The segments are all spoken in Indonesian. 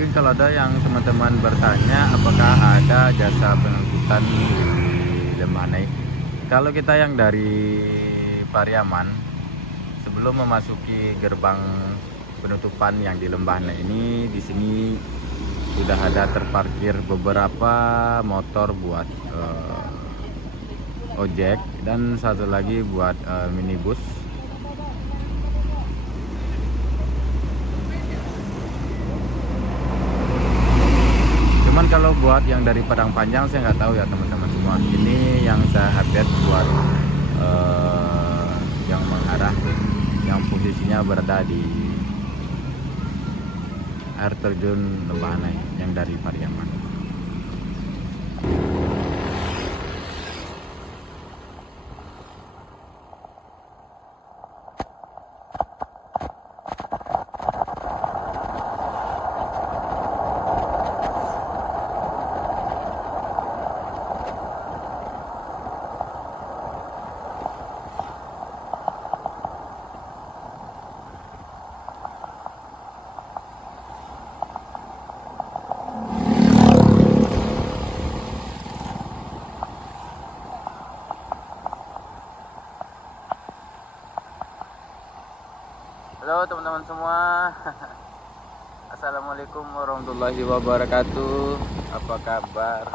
Mungkin kalau ada yang teman-teman bertanya apakah ada jasa pengangkutan di Lemhanai. Kalau kita yang dari Pariaman, sebelum memasuki gerbang penutupan yang di Lemhanai ini, di sini sudah ada terparkir beberapa motor buat ojek dan satu lagi buat minibus. Cuman kalau buat yang dari Padang Panjang saya nggak tahu ya teman-teman semua. Ini yang saya update buat yang mengarah, yang posisinya berada di air terjun Lemhanai yang dari Pariaman. Halo teman-teman semua. Assalamualaikum warahmatullahi wabarakatuh. Apa kabar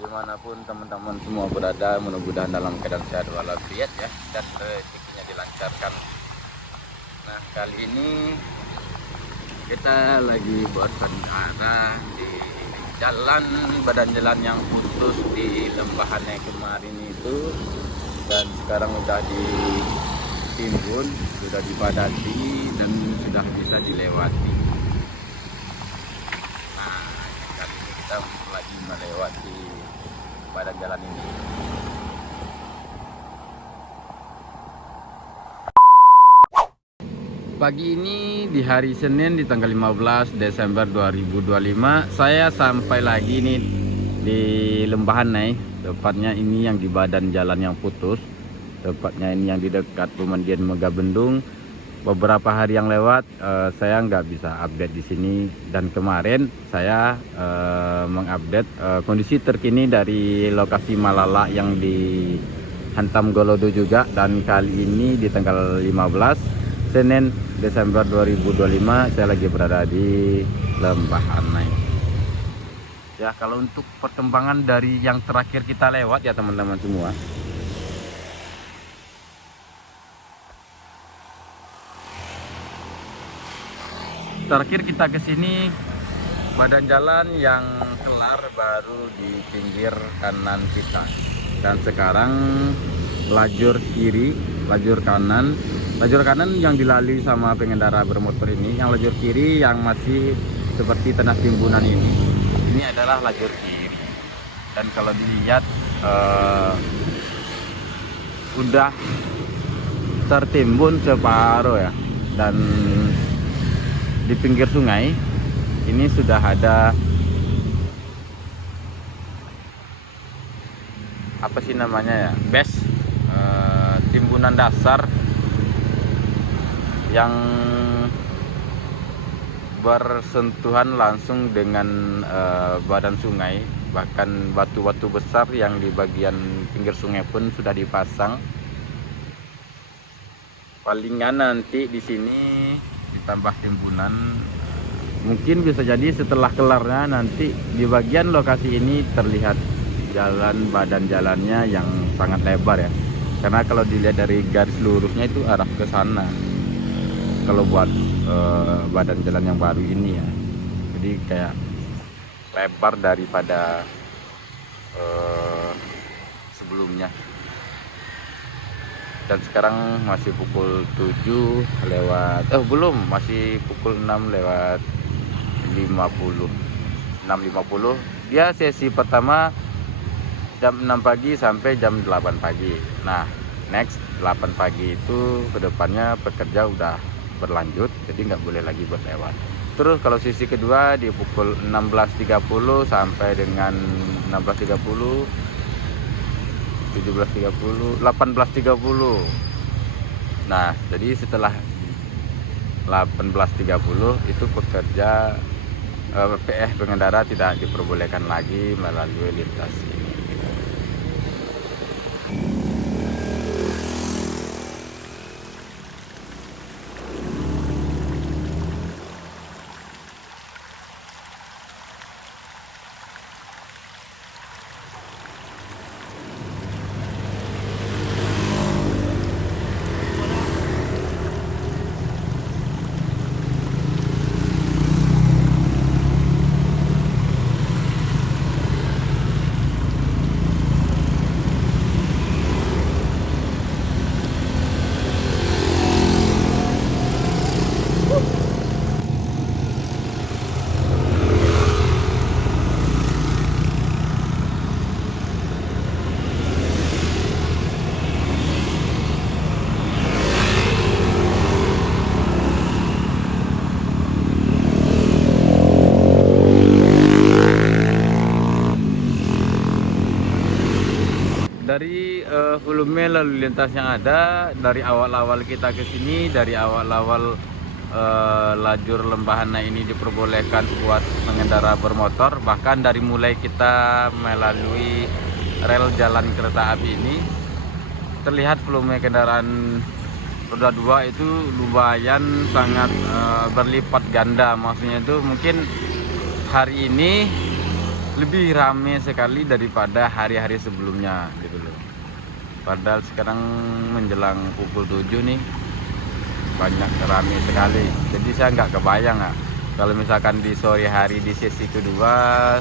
dimanapun teman-teman semua berada, mudah-mudahan dalam keadaan sehat walafiat ya, dan rezekinya dilancarkan. Nah, kali ini kita lagi buat rencana di badan jalan yang putus di Lemhanai kemarin itu, dan sekarang udah ditimbun, sudah dipadati dan sudah bisa dilewati. Nah, kali ini kita lagi melewati badan jalan ini. Pagi ini di hari Senin di tanggal 15 Desember 2025 saya sampai lagi nih di Lemhanai, tepatnya ini yang di badan jalan yang putus, tepatnya ini yang di dekat Pemandian Megabendung. Beberapa hari yang lewat saya nggak bisa update di sini, dan kemarin saya mengupdate kondisi terkini dari lokasi Malala yang di Hantam Golodo juga. Dan kali ini di tanggal 15 Senin Desember 2025 saya lagi berada di Lemhanai. Ya, kalau untuk perkembangan dari yang terakhir kita lewat ya teman-teman semua, terakhir kita ke sini badan jalan yang kelar baru di pinggir kanan kita, dan sekarang lajur kiri, lajur kanan yang dilalui sama pengendara bermotor ini, yang lajur kiri yang masih seperti tanah timbunan ini adalah lajur kiri. Dan kalau dilihat udah tertimbun separuh ya, dan di pinggir sungai ini sudah ada apa sih namanya ya, bes timbunan dasar yang bersentuhan langsung dengan badan sungai. Bahkan batu-batu besar yang di bagian pinggir sungai pun sudah dipasang. Palingan nanti di sini ditambah timbunan, mungkin bisa jadi setelah kelarnya nanti di bagian lokasi ini terlihat badan jalannya yang sangat lebar ya, karena kalau dilihat dari garis lurusnya itu arah ke sana kalau buat badan jalan yang baru ini ya. Jadi kayak lebar daripada sebelumnya. Dan sekarang masih pukul 7 lewat belum, masih pukul 6 lewat 50, 6.50. Dia sesi pertama jam 6 pagi sampai jam 8 pagi. Nah, next 8 pagi itu kedepannya pekerja udah berlanjut, jadi nggak boleh lagi berlewat. Terus kalau sesi kedua di pukul 16.30 sampai dengan 16.30, 17.30, 18.30. Nah, jadi setelah 18.30 itu pekerja pengendara tidak diperbolehkan lagi melalui lintas ini. Dari volume lalu lintas yang ada dari awal-awal kita ke sini, dari awal-awal lajur Lembahana ini diperbolehkan buat pengendara bermotor, bahkan dari mulai kita melalui rel jalan kereta api ini terlihat volume kendaraan roda 2 itu lumayan sangat berlipat ganda. Maksudnya itu mungkin hari ini lebih ramai sekali daripada hari-hari sebelumnya gitu loh. Padahal sekarang menjelang pukul 7 nih banyak ramai sekali. Jadi saya nggak kebayang kalau misalkan di sore hari di sesi kedua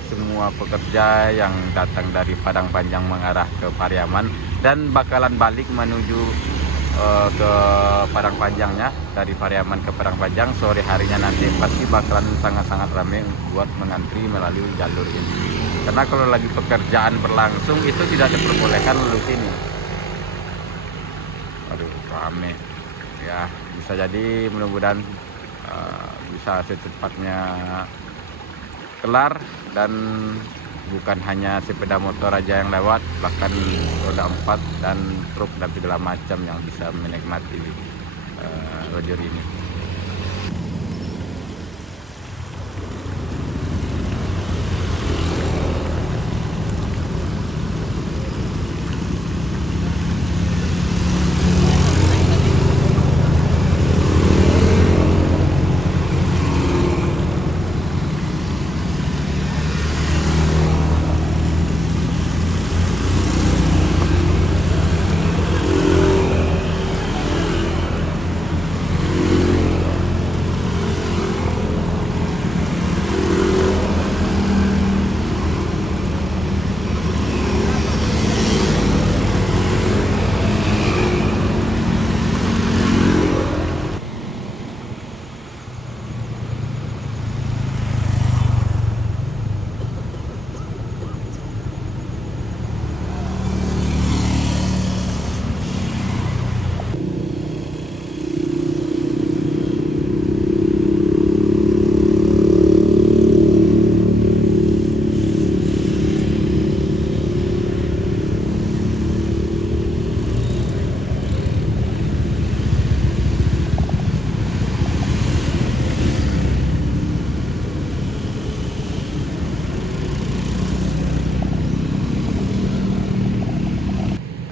semua pekerja yang datang dari Padang Panjang mengarah ke Pariaman dan bakalan balik menuju ke Padang Panjangnya, dari Pariaman ke Padang Panjang sore harinya nanti pasti bakalan sangat-sangat ramai buat mengantri melalui jalur ini. Karena kalau lagi pekerjaan berlangsung itu tidak diperbolehkan lalu sini. Aduh, ramai. Ya, bisa jadi mudah-mudahan bisa secepatnya kelar dan bukan hanya sepeda motor aja yang lewat, bahkan roda 4 dan truk dan segala macam yang bisa menikmati lajur ini.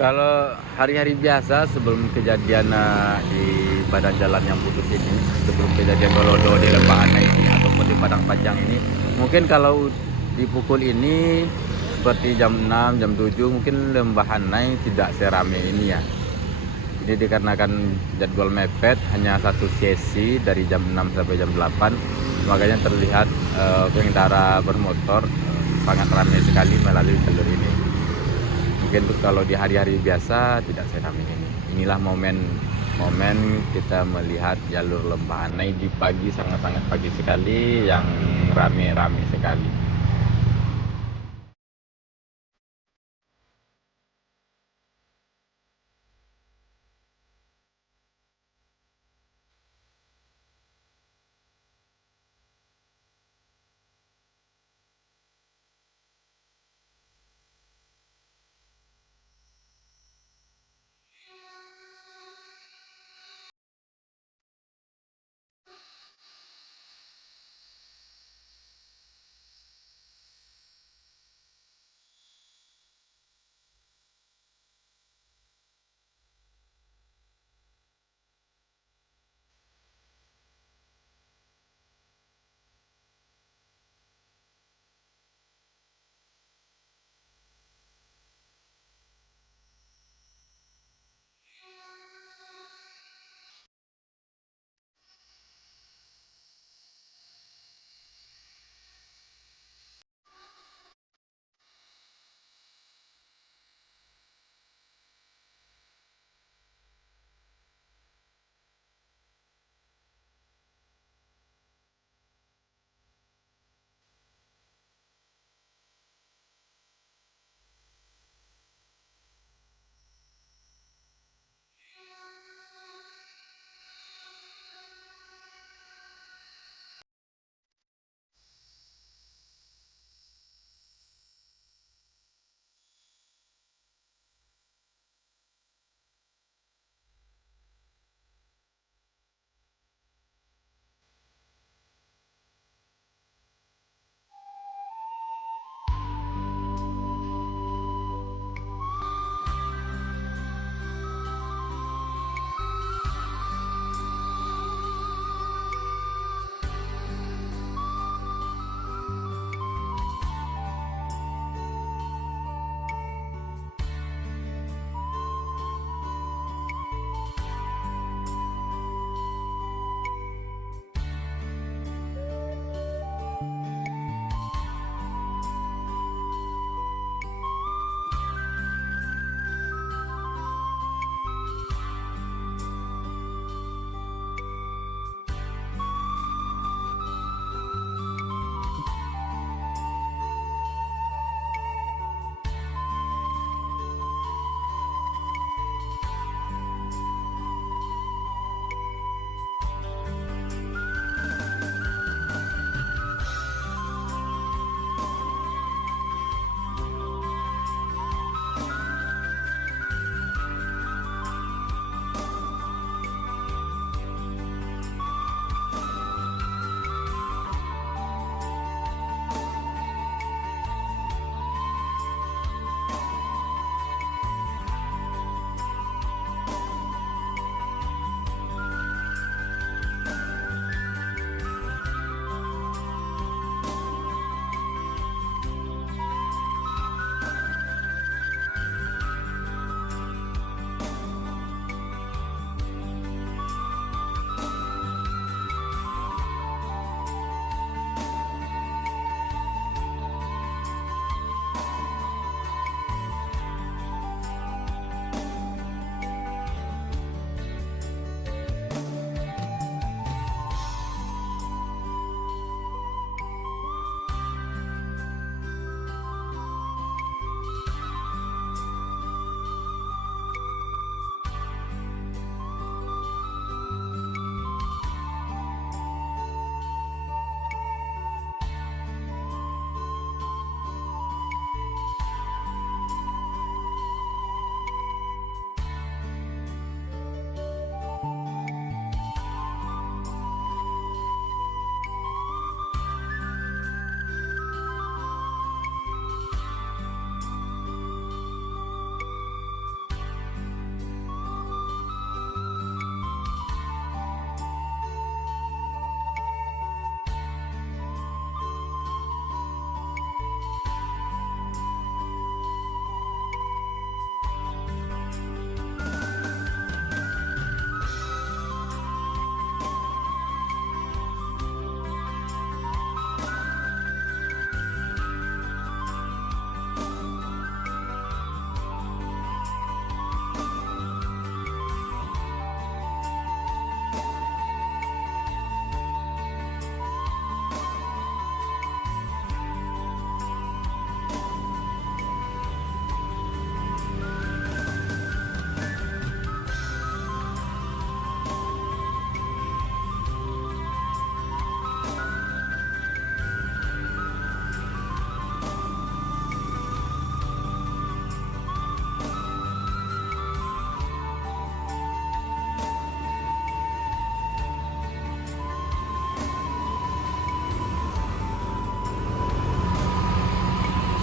Kalau hari-hari biasa sebelum kejadian di badan jalan yang putus ini, sebelum kejadian Golodo di Lembahana ini ataupun di Padang Panjang ini, mungkin kalau di pukul ini seperti jam 6, jam 7 mungkin Lembahana tidak seramai ini ya. Ini dikarenakan jadwal mepet, hanya satu sesi dari jam 6 sampai jam 8, makanya terlihat pengendara bermotor sangat ramai sekali melalui jalur ini. Mungkin kalau di hari-hari biasa tidak seramai ini. Inilah momen kita melihat jalur Lembahana di pagi, sangat-sangat pagi sekali, yang rame-rame sekali.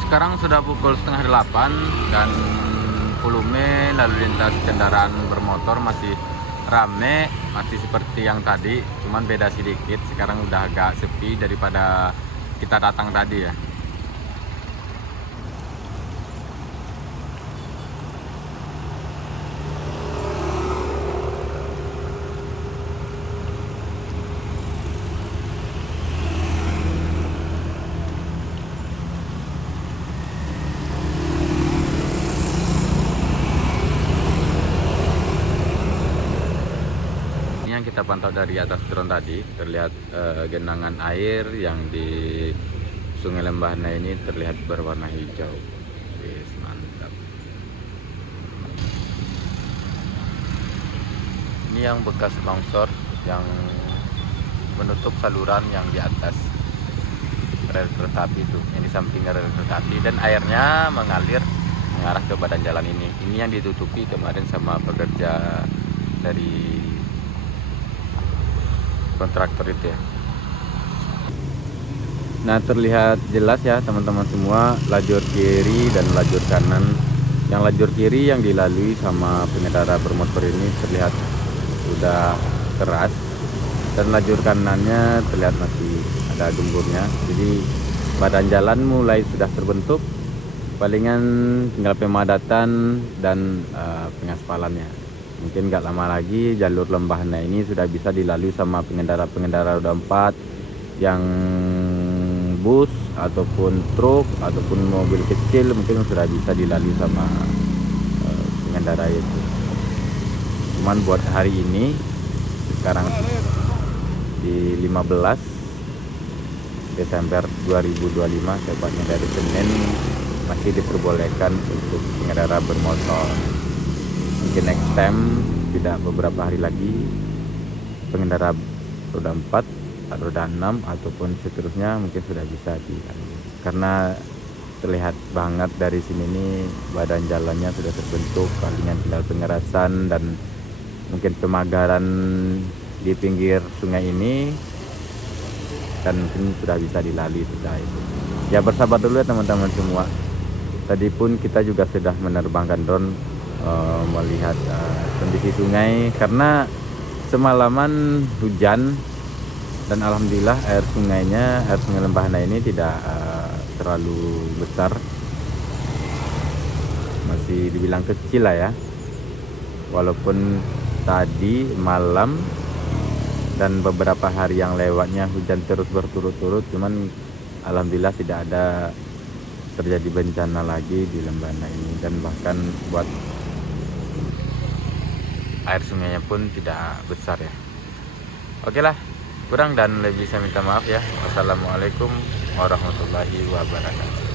Sekarang sudah pukul setengah 8 dan volume lalu lintas kendaraan bermotor masih rame, masih seperti yang tadi, cuman beda sedikit. Sekarang udah agak sepi daripada kita datang tadi ya. Yang kita pantau dari atas drone tadi, terlihat genangan air yang di Sungai Lembahna ini terlihat berwarna hijau. Yes, mantap. Ini yang bekas longsor yang menutup saluran yang di atas rel kereta api itu, yang di samping rel kereta api, dan airnya mengalir mengarah ke badan jalan ini. Ini yang ditutupi kemarin sama pekerja dari kontraktor itu ya. Nah, terlihat jelas ya teman-teman semua, lajur kiri dan lajur kanan. Yang lajur kiri yang dilalui sama pengendara bermotor ini terlihat sudah keras, dan lajur kanannya terlihat masih ada gemburnya. Jadi badan jalan mulai sudah terbentuk, palingan tinggal pemadatan dan pengaspalannya. Mungkin nggak lama lagi jalur Lembahna ini sudah bisa dilalui sama pengendara-pengendara roda 4 yang bus ataupun truk ataupun mobil kecil, mungkin sudah bisa dilalui sama pengendara itu. Cuman buat hari ini, sekarang di 15 Desember 2025, tepatnya dari Senin, masih diperbolehkan untuk pengendara bermotor. Mungkin next time, tidak beberapa hari lagi, pengendara roda 4, roda 6 ataupun seterusnya mungkin sudah bisa dilalui. Karena terlihat banget dari sini nih, badan jalannya sudah terbentuk, palingan tinggal pengerasan dan mungkin pemagaran di pinggir sungai ini, dan mungkin sudah bisa dilalui sudah itu. Ya, bersabar dulu ya teman-teman semua. Tadi pun kita juga sudah menerbangkan drone melihat kondisi sungai, karena semalaman hujan dan alhamdulillah air Sungai Lembahna ini tidak terlalu besar, masih dibilang kecil lah ya. Walaupun tadi malam dan beberapa hari yang lewatnya hujan terus berturut-turut, cuman alhamdulillah tidak ada terjadi bencana lagi di Lembahna ini, dan bahkan buat air sungainya pun tidak besar ya. Oke lah, kurang dan lebih saya minta maaf ya. Wassalamualaikum warahmatullahi wabarakatuh.